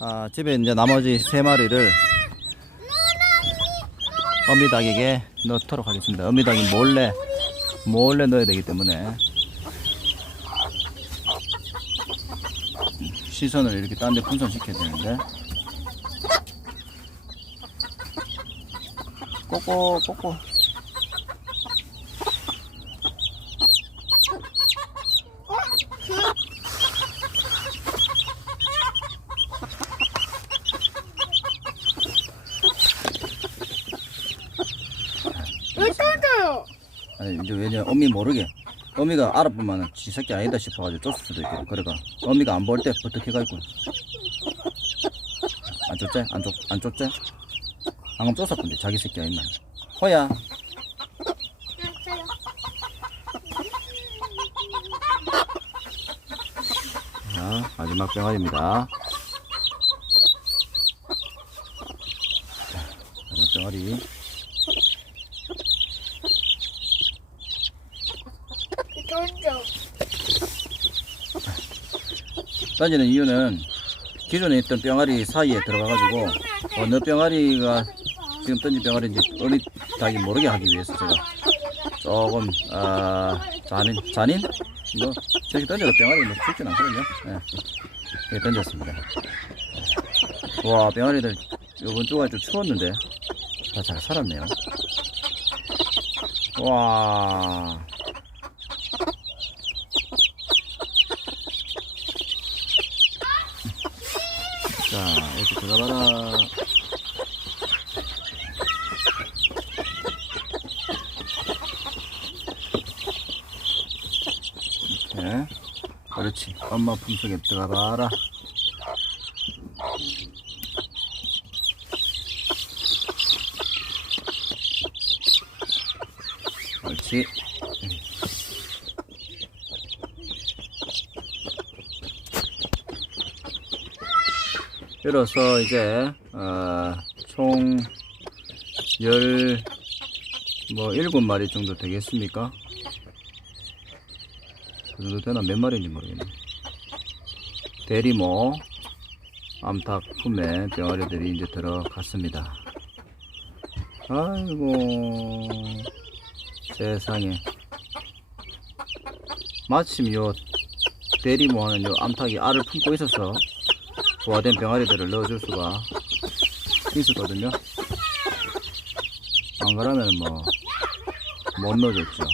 아, 집에 이제 나머지 세 마리를 어미닭에게 넣도록 하겠습니다. 어미닭이 몰래 몰래 넣어야 되기 때문에. 시선을 이렇게 딴 데 분산시켜야 되는데. 꼬꼬 꼬꼬 왜 떠져요? 아니 이제 왜냐 어미 모르게. 어미가 알아보면 지 새끼 아니다 싶어가지고 쫓을 수도 있고. 그래가 어미가 안 볼 때 버뜩해가지고. 안 쫓지? 안 쫓, 안 쫓지? 방금 쫓았던데 자기 새끼 아니나 호야. 자 마지막 병아리입니다. 자, 마지막 병아리 던져. 던지는 이유는 기존에 있던 병아리 사이에 들어가가지고 어느 병아리가 지금 던진 병아리인지 어느 닭이 모르게 하기 위해서 제가 조금 아 잔인 잔인 뭐 저렇게 던져도 병아리 뭐 죽진 않거든요. 예. 이렇게 던졌습니다. 와 병아리들 이번 주가 좀 추웠는데 다 잘 살았네요. 와. 자, 이렇게 들어가봐라. 이렇게. 그렇지. 엄마 품속에 들어가봐라. 그렇지. 이로써 이제 어, 총 열, 뭐, 일곱 마리 정도 되겠습니까? 그 정도 되나 몇 마리인지 모르겠네. 대리모, 암탉 품에 병아리들이 이제 들어갔습니다. 아이고, 세상에. 마침 요 대리모 하는 요 암탉이 알을 품고 있어서 부화된 병아리들을 넣어줄 수가 있었거든요. 안 그러면 뭐, 못 넣어줬죠.